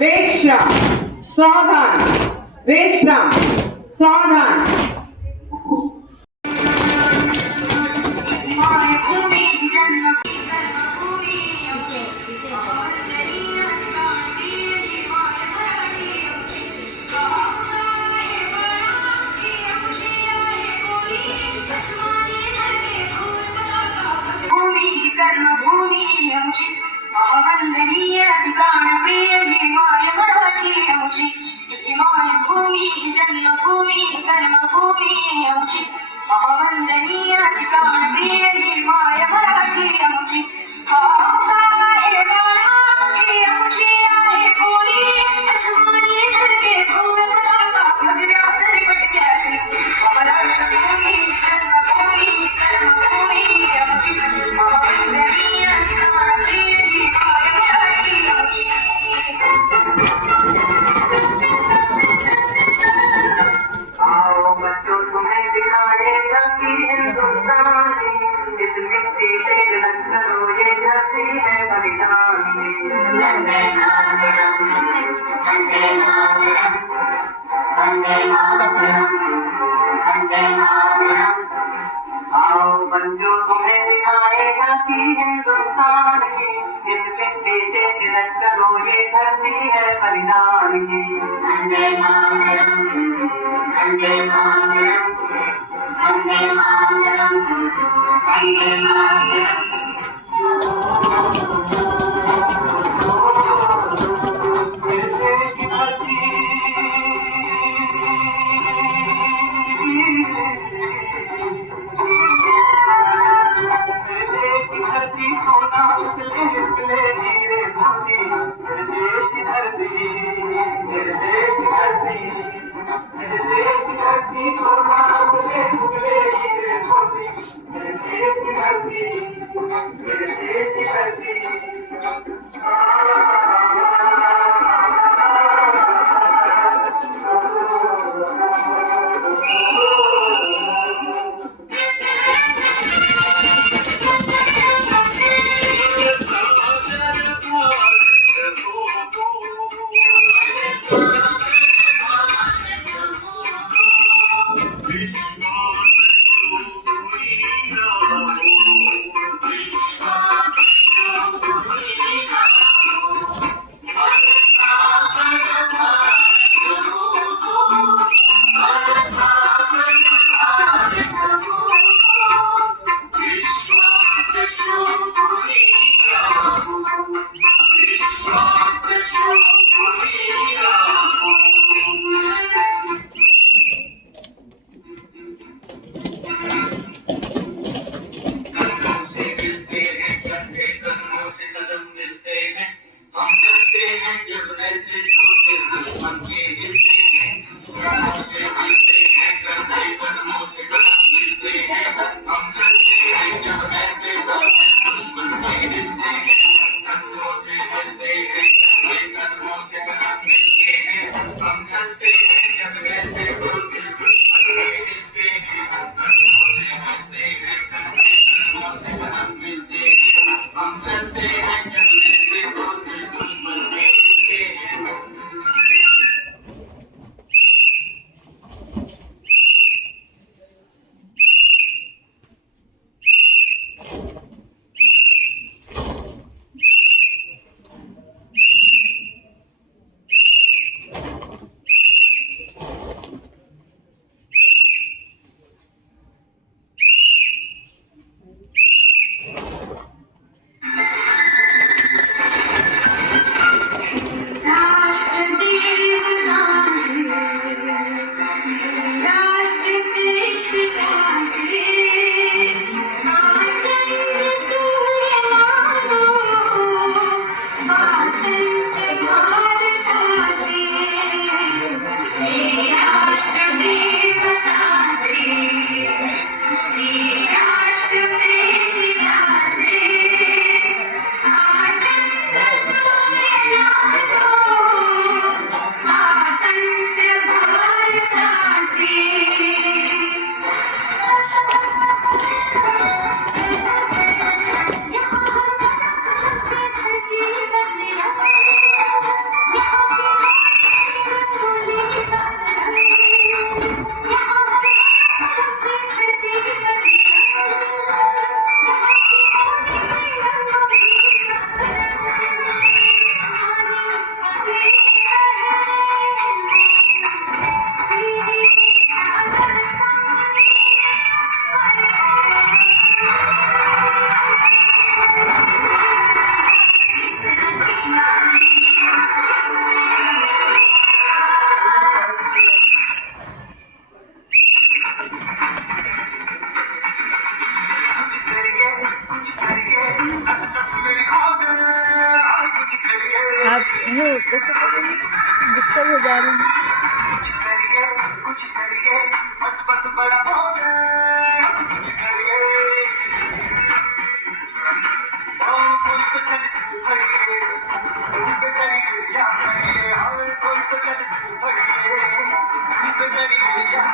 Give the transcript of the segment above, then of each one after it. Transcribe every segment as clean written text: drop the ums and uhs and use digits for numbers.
विश्राम, सावधान, विश्राम, सावधान। कर्मभूमी आमची अवंदनीय ठिकाण प्रिय ही माय मराठी आमची ही मायभूमी जन्मभूमी कर्मभूमी आमची अवंदनीय ठिकाण प्रिय ही माय मराठी आमची आहे बाळा ही आमची आहे कोणी अस्मानी झळके फूल पताका भगव्या सरपटक्याची अवंदनीय जन्मभूमी कर्मभूमी आमची अवंदनीय ठिकाण प्रिय ही माय मराठी आमची आओ बच्चों तुम्हें दिखाएगा कि हिंदुस्तानी इस मिट्टी से गलत करो ये धरती है बलिदानी वंदे मातरम वंदे मातरम वंदे मातरम वंदे मातरम आओ बच्चों तुम्हें दिखाएगा कि हिंदुस्तानी इस मिट्टी से गलत करो ये धरती है बलिदानी वंदे मातरम वंदे मातरम वंदे मातरम वंदे मातरम डिस्टर्ब हो जा रही है। कुछ करिए बस बस बड़ा बोले कुछ करिए कोई तो चल पड़िए पे करी या करिए हर कोई तो चल पड़िए पे करी या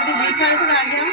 मेरे बीच वाले को आ गया।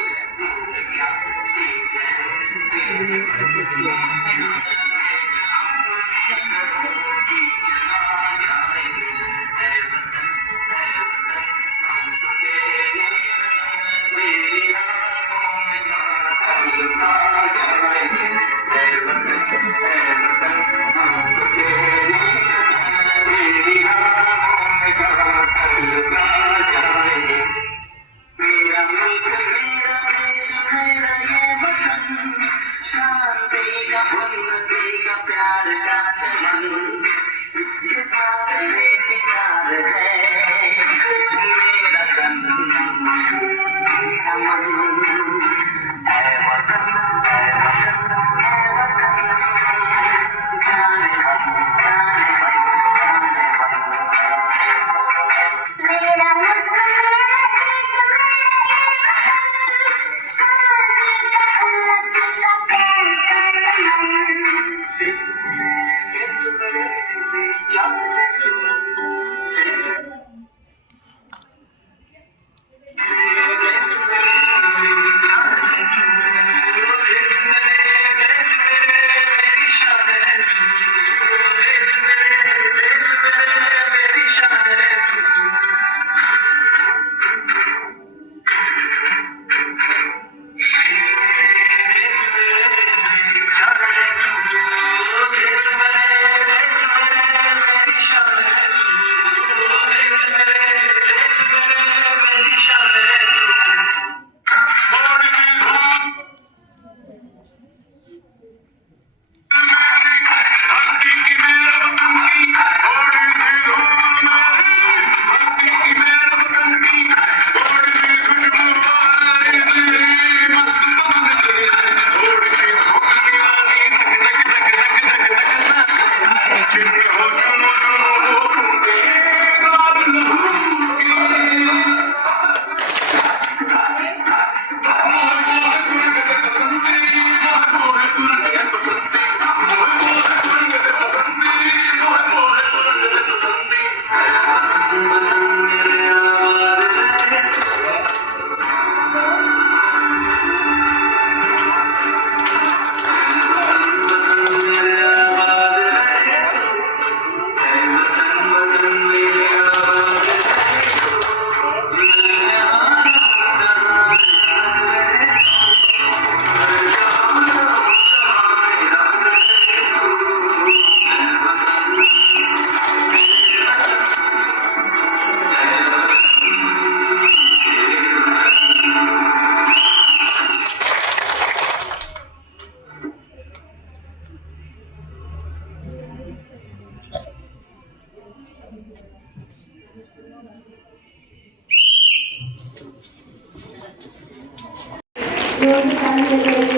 Gracias.